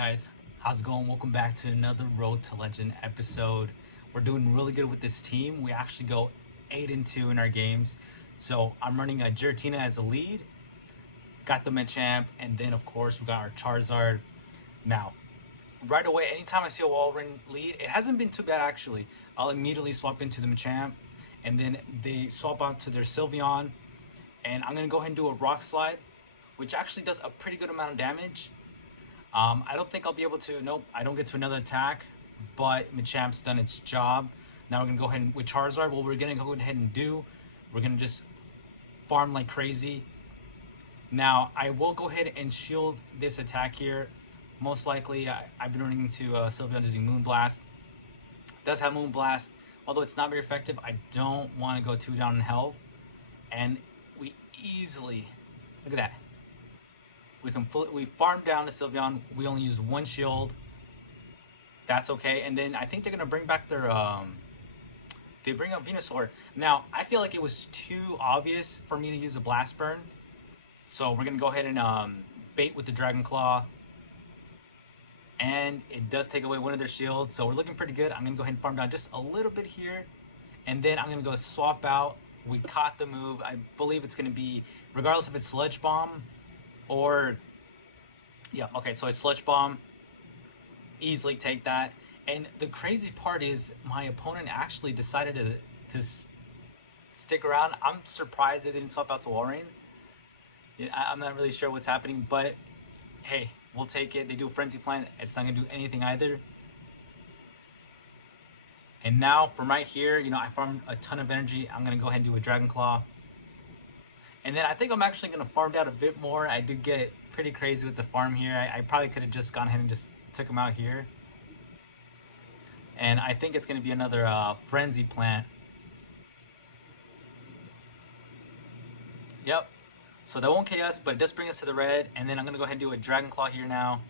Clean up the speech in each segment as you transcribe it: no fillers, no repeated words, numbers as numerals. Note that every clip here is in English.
guys, how's it going? Welcome back to another Road to Legend episode. We're doing really good with this team. We actually go 8-2 in our games. So I'm running a Giratina as a lead, got the Machamp, and then of course we got our Charizard. Now, right away, anytime I see a Walrein lead, it hasn't been too bad actually. I'll immediately swap into the Machamp, and then they swap out to their Sylveon, and I'm gonna go ahead and do a Rock Slide, which actually does a pretty good amount of damage. I don't think I'll be able to, nope, I don't get to another attack, but Machamp's done its job. Now we're going to go ahead and, with Charizard, what we're going to go ahead and do, we're going to just farm like crazy. Now, I will go ahead and shield this attack here. Most likely, I've been running into Sylveon using Moonblast. It does have Moonblast, although it's not very effective. I don't want to go too down in health. And we easily, look at that. We farm down the Sylveon. We only use one shield. That's okay. And then I think they're gonna bring back their they bring up Venusaur. Now I feel like it was too obvious for me to use a Blast Burn, so we're gonna go ahead and bait with the Dragon Claw. And it does take away one of their shields, so we're looking pretty good. I'm gonna go ahead and farm down just a little bit here, and then I'm gonna go swap out. We caught the move. I believe it's gonna be, regardless if it's Sludge Bomb. Or, yeah, okay, so it's Sludge Bomb. Easily take that. And the crazy part is my opponent actually decided to stick around. I'm surprised they didn't swap out to Walrein. I'm not really sure what's happening, but hey, we'll take it. They do a Frenzy Plant. It's not going to do anything either. And now from right here, you know, I farmed a ton of energy. I'm going to go ahead and do a Dragon Claw. And then I think I'm actually going to farm down a bit more. I did get pretty crazy with the farm here. I probably could have just gone ahead and just took him out here. And I think it's going to be another Frenzy Plant. Yep. So that won't KS, but it does bring us to the red. And then I'm going to go ahead and do a Dragon Claw here now.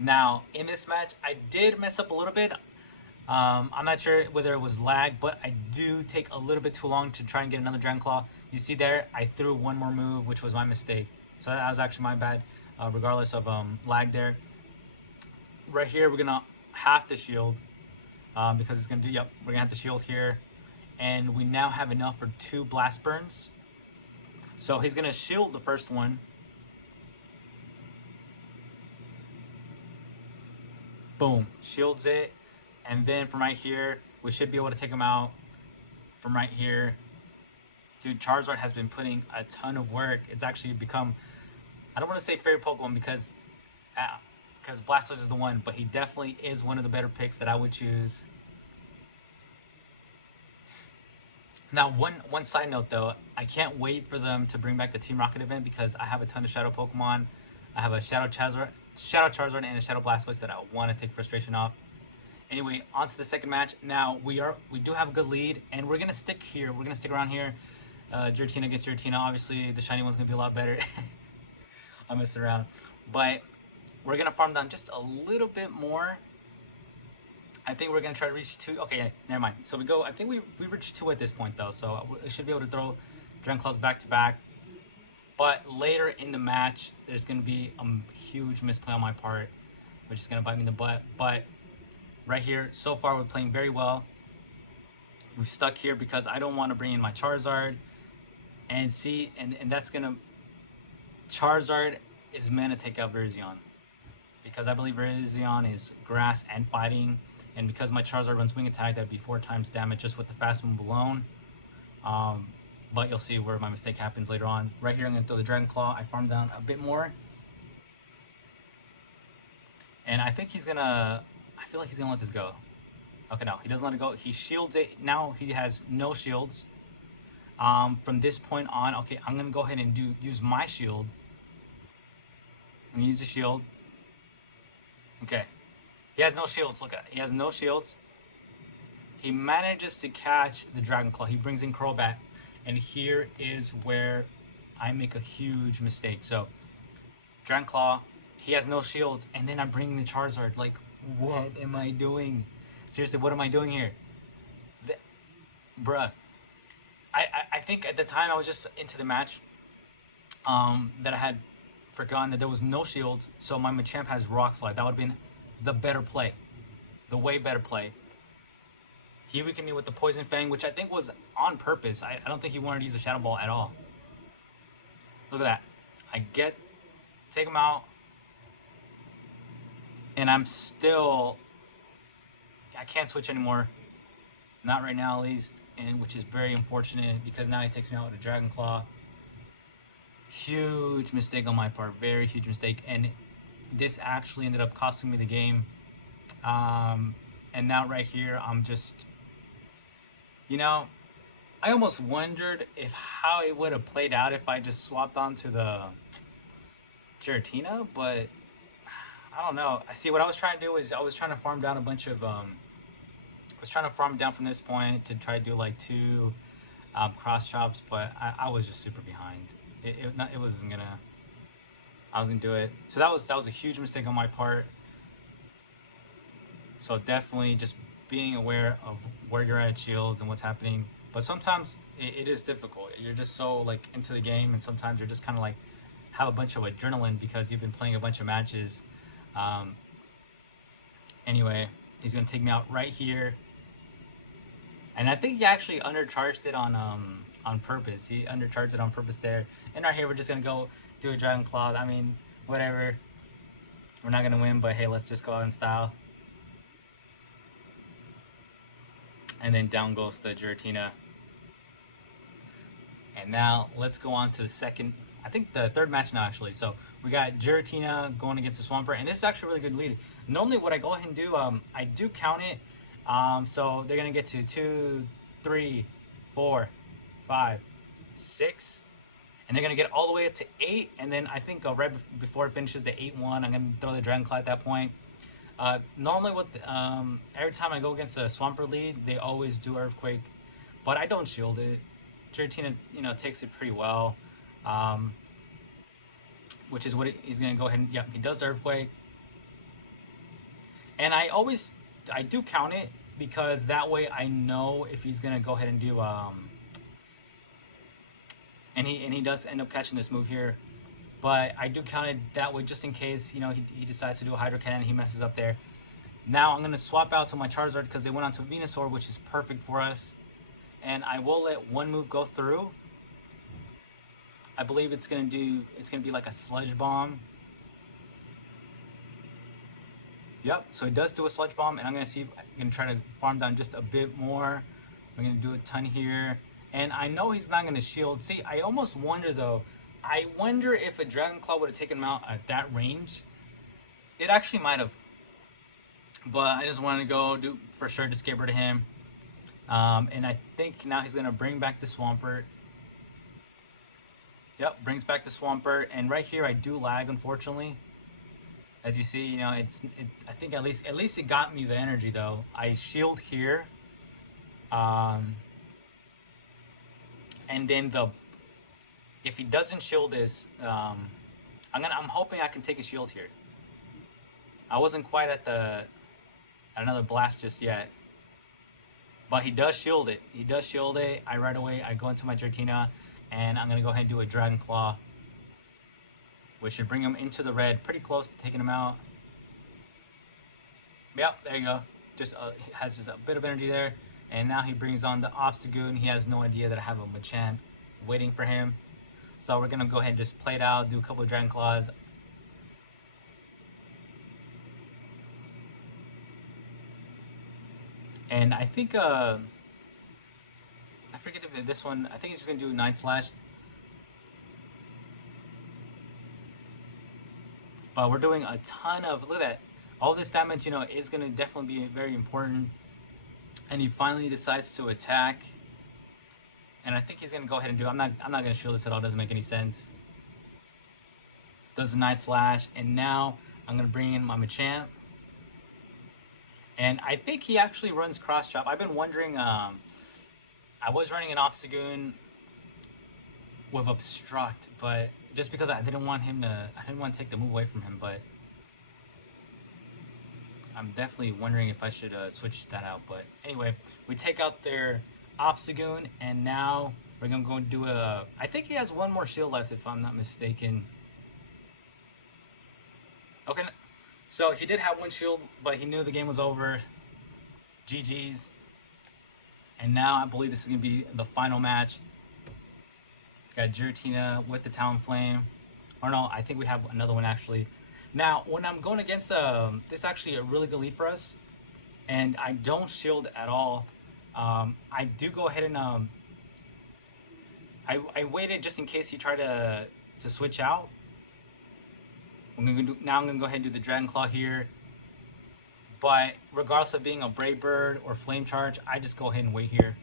Now, in this match, I did mess up a little bit. I'm not sure whether it was lag, but I do take a little bit too long to try and get another Dragon Claw. You see there, I threw one more move, which was my mistake. So that was actually my bad, regardless of lag there. Right here, we're going to have to shield, because it's going to do, yep, we're going to have to shield here. And we now have enough for 2 Blast Burns. So he's going to shield the first one. Boom, shields it. And then from right here, we should be able to take him out from right here. Dude, Charizard has been putting a ton of work. It's actually become, I don't want to say favorite Pokemon because Blastoise is the one, but he definitely is one of the better picks that I would choose. Now, one side note though, I can't wait for them to bring back the Team Rocket event because I have a ton of Shadow Pokemon. I have a Shadow Charizard and a Shadow Blastoise that I want to take frustration off. Anyway, on to the second match. Now, we do have a good lead, and we're going to stick here. We're going to stick around here. Giratina against Giratina. Obviously, the shiny one's going to be a lot better. I'm messing around. But we're going to farm down just a little bit more. I think we're going to try to reach 2. Okay, never mind. So we go, I think we reached 2 at this point, though. So we should be able to throw Dragon Claws back to back. But later in the match, there's going to be a huge misplay on my part, which is going to bite me in the butt. But right here, so far we're playing very well. We've stuck here because I don't want to bring in my Charizard. And see, and that's going to... Charizard is meant to take out Virizion. Because I believe Virizion is grass and fighting. And because my Charizard runs Wing Attack, that'd be 4 times damage just with the fast move alone. But you'll see where my mistake happens later on. Right here, I'm going to throw the Dragon Claw. I farm down a bit more. And I think he's going to... I feel like he's gonna let this go. Okay, no, he doesn't let it go. He shields it. Now he has no shields. From this point on, okay, I'm gonna go ahead and use my shield. I'm gonna use the shield. Okay, he has no shields. Look at it. He has no shields. He manages to catch the Dragon Claw. He brings in Crobat, and here is where I make a huge mistake. So, Dragon Claw. He has no shields, and then I'm bringing the Charizard. Like, what am I doing? Seriously, what am I doing here? Bruh. I think at the time I was just into the match that I had forgotten that there was no shield, so my Machamp has Rock Slide. That would have been the better play. The way better play. He weakened me with the Poison Fang, which I think was on purpose. I don't think he wanted to use a Shadow Ball at all. Look at that. Take him out. And I'm still... I can't switch anymore. Not right now, at least. And which is very unfortunate, because now he takes me out with a Dragon Claw. Huge mistake on my part. Very huge mistake. And this actually ended up costing me the game. And now right here, I'm just... You know, I almost wondered how it would have played out if I just swapped onto the Giratina, but I don't know. I see what I was trying to do is I was trying to farm down a bunch of I was trying to farm down from this point to try to do like 2 cross chops, but I was just super behind. I wasn't gonna do it. So that was a huge mistake on my part. So definitely just being aware of where you're at shields and what's happening. But sometimes it is difficult. You're just so like into the game, and sometimes you're just kind of like have a bunch of adrenaline because you've been playing a bunch of matches. Anyway, he's gonna take me out right here, and I think he actually undercharged it on purpose. He undercharged it on purpose there. And right here, we're just gonna go do a Dragon Claw. I mean, whatever. We're not gonna win, but hey, let's just go out in style. And then down goes the Giratina. And now let's go on to the third match now, actually. So we got Giratina going against the Swampert, and this is actually a really good lead. Normally what I go ahead and do, I do count it. So they're gonna get to 2, 3, 4, 5, 6, and they're gonna get all the way up to 8. And then I think right before it finishes the 8-1, I'm gonna throw the Dragon Claw at that point. Normally, every time I go against a Swampert lead, they always do Earthquake, but I don't shield it. Giratina, takes it pretty well, which is what he's gonna go ahead and he does the Earthquake, and I do count it because that way I know if he's gonna go ahead and do and he does end up catching this move here. But I do count it that way just in case, he decides to do a Hydro Cannon, he messes up there. Now I'm going to swap out to my Charizard because they went on to Venusaur, which is perfect for us. And I will let one move go through. I believe it's going to be like a Sludge Bomb. Yep, so he does do a Sludge Bomb, and I'm going to try to farm down just a bit more. I'm going to do a ton here. And I know he's not going to shield. See, I almost wonder though, I wonder if a Dragon Claw would have taken him out at that range. It actually might have. But I just wanted to go do for sure to skip rid of him. And I think now he's going to bring back the Swampert. Yep, brings back the Swampert. And right here I do lag, unfortunately. As you see, I think at least it got me the energy though. I shield here. And then if he doesn't shield this, I'm hoping I can take a shield here. I wasn't quite at another blast just yet, but he does shield it. Right away I go into my Giratina, and I'm gonna go ahead and do a Dragon Claw, which should bring him into the red, pretty close to taking him out. Yep, there you go. Has just a bit of energy there, and now he brings on the Obstagoon. He has no idea that I have a Machamp waiting for him. So we're going to go ahead and just play it out, do a couple of Dragon Claws. And I think, I forget if this one, I think he's just going to do Night Slash. But we're doing a ton of, look at that. All this damage, is going to definitely be very important. And he finally decides to attack. And I think he's going to go ahead and do it. I'm not going to shield this at all. It doesn't make any sense. Does a Night Slash. And now I'm going to bring in my Machamp. And I think he actually runs Cross Chop. I've been wondering, I was running an Obstagoon with Obstruct, but just because I didn't want to take the move away from him, but I'm definitely wondering if I should switch that out. But anyway, we take out their Obstagoon, and now we're going to go and do I think he has one more shield left if I'm not mistaken. Okay, so he did have one shield, but he knew the game was over. GG's. And now I believe this is going to be the final match. Got Giratina with the Talonflame. Or no, I think we have another one actually. Now, when I'm going against this is actually a really good lead for us, and I don't shield at all. I do go ahead and I waited just in case he tried to switch out. Now I'm gonna go ahead and do the Dragon Claw here. But regardless of being a Brave Bird or Flame Charge, I just go ahead and wait here.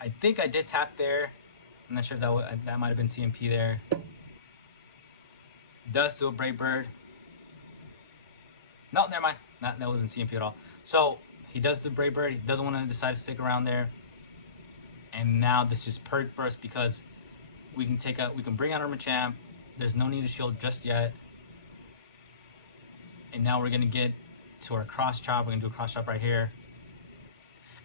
I think I did tap there. I'm not sure if that might have been CMP there. Does do a Brave Bird. No, never mind. That wasn't CMP at all. So he does do Brave Bird. He doesn't want to decide to stick around there. And now this is perfect for us because we can bring out our Machamp. There's no need to shield just yet. And now we're gonna get to our cross chop. We're gonna do a cross chop right here.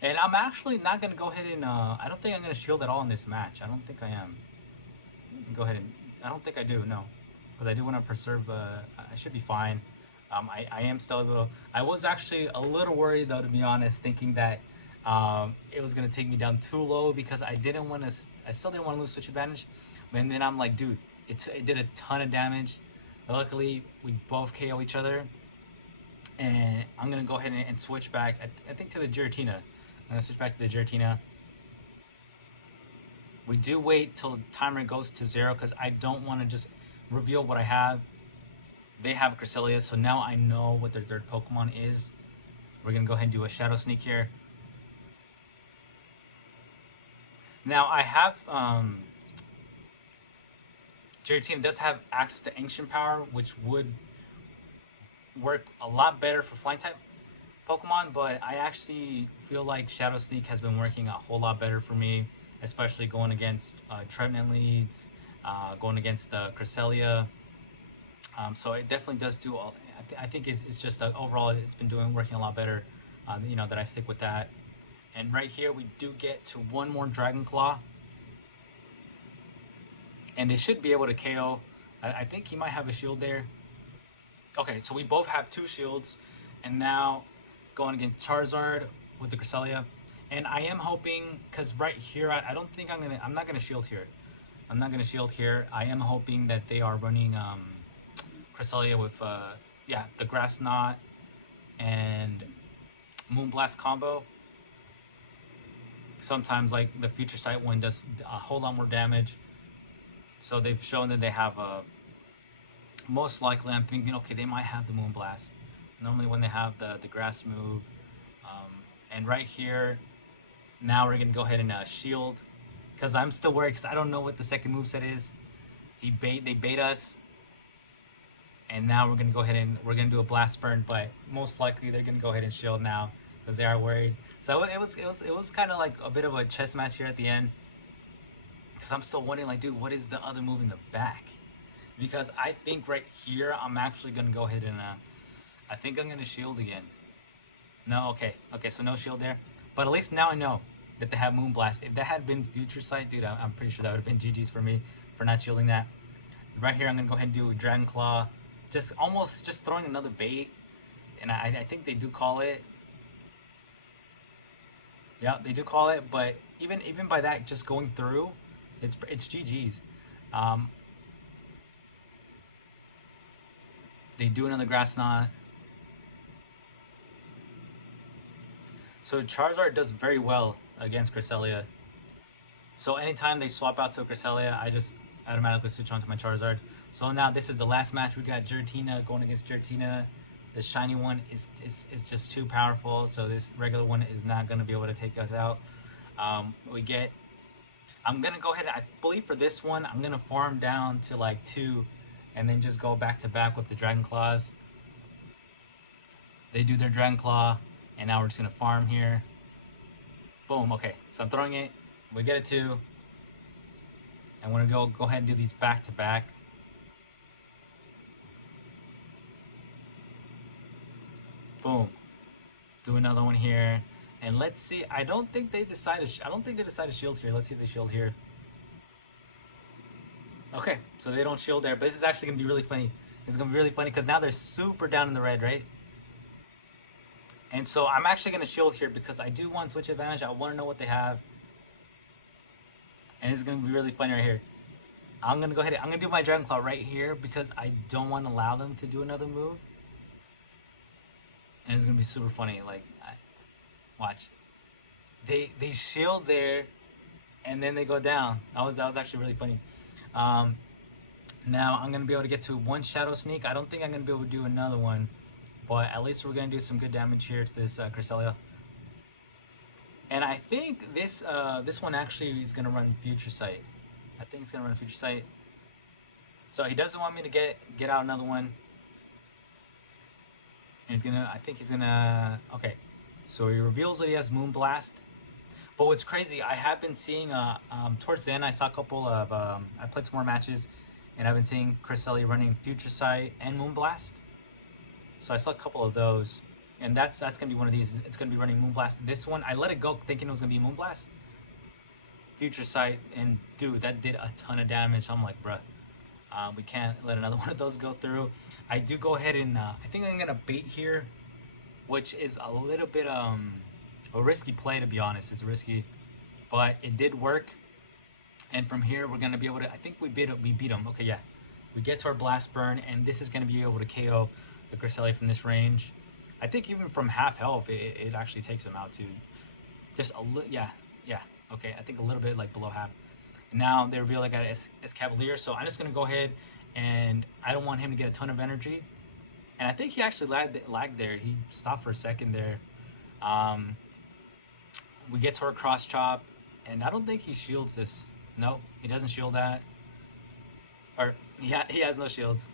And I'm actually not gonna go ahead and I don't think I'm gonna shield at all in this match. I don't think I am. Go ahead and I don't think I do, no. Because I do want to preserve I should be fine. I am still a little I was actually a little worried though, to be honest, thinking that it was gonna take me down too low because I still didn't want to lose switch advantage. And then I'm like, dude, it did a ton of damage. Luckily we both KO each other. And I'm gonna go ahead and switch back I think to the Giratina. I'm gonna switch back to the Giratina. We do wait till the timer goes to 0 because I don't want to just reveal what I have. They have Cresselia, so now I know what their third Pokemon is. We're gonna go ahead and do a Shadow Sneak here. Now I have Giratina does have access to Ancient Power, which would work a lot better for Flying type Pokemon, but I actually feel like Shadow Sneak has been working a whole lot better for me, especially going against Trevenant leads, going against Cresselia. So it definitely does do. I think it's just overall it's been working a lot better. You know, that I stick with that. And right here we do get to one more Dragon Claw, and they should be able to KO. I think he might have a shield there. Okay, so we both have 2 shields, and now going against Charizard with the Cresselia. And I am hoping, because right here, I'm not gonna shield here. I'm not gonna shield here. I am hoping that they are running Cresselia with the Grass Knot and Moonblast combo. Sometimes like the Future Sight one does a whole lot more damage. So they've shown that they have most likely I'm thinking, okay, they might have the Moonblast. Normally when they have the Grass move. And right here, now we're gonna go ahead and shield, because I'm still worried because I don't know what the second moveset is. They bait us, and now we're gonna go ahead and we're gonna do a Blast Burn, but most likely they're gonna go ahead and shield now because they are worried. So it was kind of like a bit of a chess match here at the end, because I'm still wondering, like, dude, what is the other move in the back? Because I think right here I'm actually gonna go ahead and I think I'm gonna shield again. No, okay, so no shield there. But at least now I know that they have Moonblast. If that had been Future Sight, dude, I'm pretty sure that would have been GG's for me for not shielding that. Right here, I'm gonna go ahead and do a Dragon Claw, just throwing another bait, and I think they do call it. Yeah, they do call it, but even by that, just going through, it's GG's. They do another Grass Knot. So Charizard does very well against Cresselia. So anytime they swap out to Cresselia, I just automatically switch on to my Charizard. So now this is the last match. We got Giratina going against Giratina. The shiny one is just too powerful, so this regular one is not going to be able to take us out. I'm going to go ahead and, I believe for this one, I'm going to farm down to like 2 and then just go back to back with the Dragon Claws. They do their Dragon Claw, and now we're just going to farm here. Boom, okay, so I'm throwing it. We get a 2. And we're going to go ahead and do these back to back. Boom. Do another one here. And let's see. I don't think they decide to shield here. Let's see if they shield here. Okay, so they don't shield there. But this is actually going to be really funny. It's gonna be really funny because now they're super down in the red, right? And so I'm actually gonna shield here because I do want switch advantage. I want to know what they have, and it's gonna be really funny right here. I'm gonna go ahead. I'm gonna do my Dragon Claw right here because I don't want to allow them to do another move, and it's gonna be super funny. Like, watch. They shield there, and then they go down. That was actually really funny. Now I'm gonna be able to get to one Shadow Sneak. I don't think I'm gonna be able to do another one, but at least we're gonna do some good damage here to this Cresselia. And I think this one actually is gonna run Future Sight. I think it's gonna run Future Sight. So he doesn't want me to get out another one. And he's gonna. I think he's gonna. Okay. So he reveals that he has Moonblast. But what's crazy, I have been seeing towards the end, I saw a couple of I played some more matches, and I've been seeing Cresselia running Future Sight and Moonblast. So I saw a couple of those, and that's gonna be one of these. It's gonna be running Moonblast. This one, I let it go thinking it was gonna be Moonblast. Future Sight, and dude, that did a ton of damage. So I'm like, bruh, we can't let another one of those go through. I do go ahead and I think I'm gonna bait here, which is a little bit a risky play, to be honest. It's risky, but it did work. And from here, we're gonna be able to. I think we beat him. Okay, yeah, we get to our Blast Burn, and this is gonna be able to KO the Cresselia from this range. I think even from half health, it actually takes him out too. Just a little, yeah. Okay, I think a little bit like below half. Now they reveal I got Escavalier, so I'm just gonna go ahead, and I don't want him to get a ton of energy. And I think he actually lagged there. He stopped for a second there. We get to our Cross Chop, and I don't think he shields this. Nope, he doesn't shield that. Or yeah, he has no shields.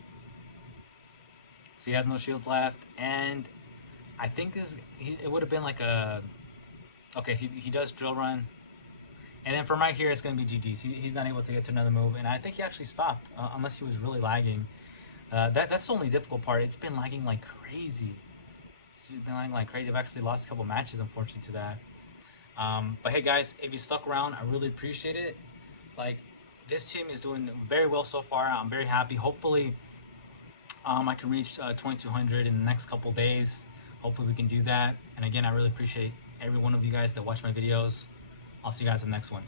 So he has no shields left, and I think it would have been like a. Okay, he does Drill Run. And then from right here, it's going to be GG's. He's not able to get to another move. And I think he actually stopped, unless he was really lagging. That's the only difficult part. It's been lagging like crazy. I've actually lost a couple matches, unfortunately, to that. But hey, guys, if you stuck around, I really appreciate it. Like, this team is doing very well so far. I'm very happy. Hopefully, I can reach 2,200 in the next couple days. Hopefully, we can do that. And again, I really appreciate every one of you guys that watch my videos. I'll see you guys in the next one.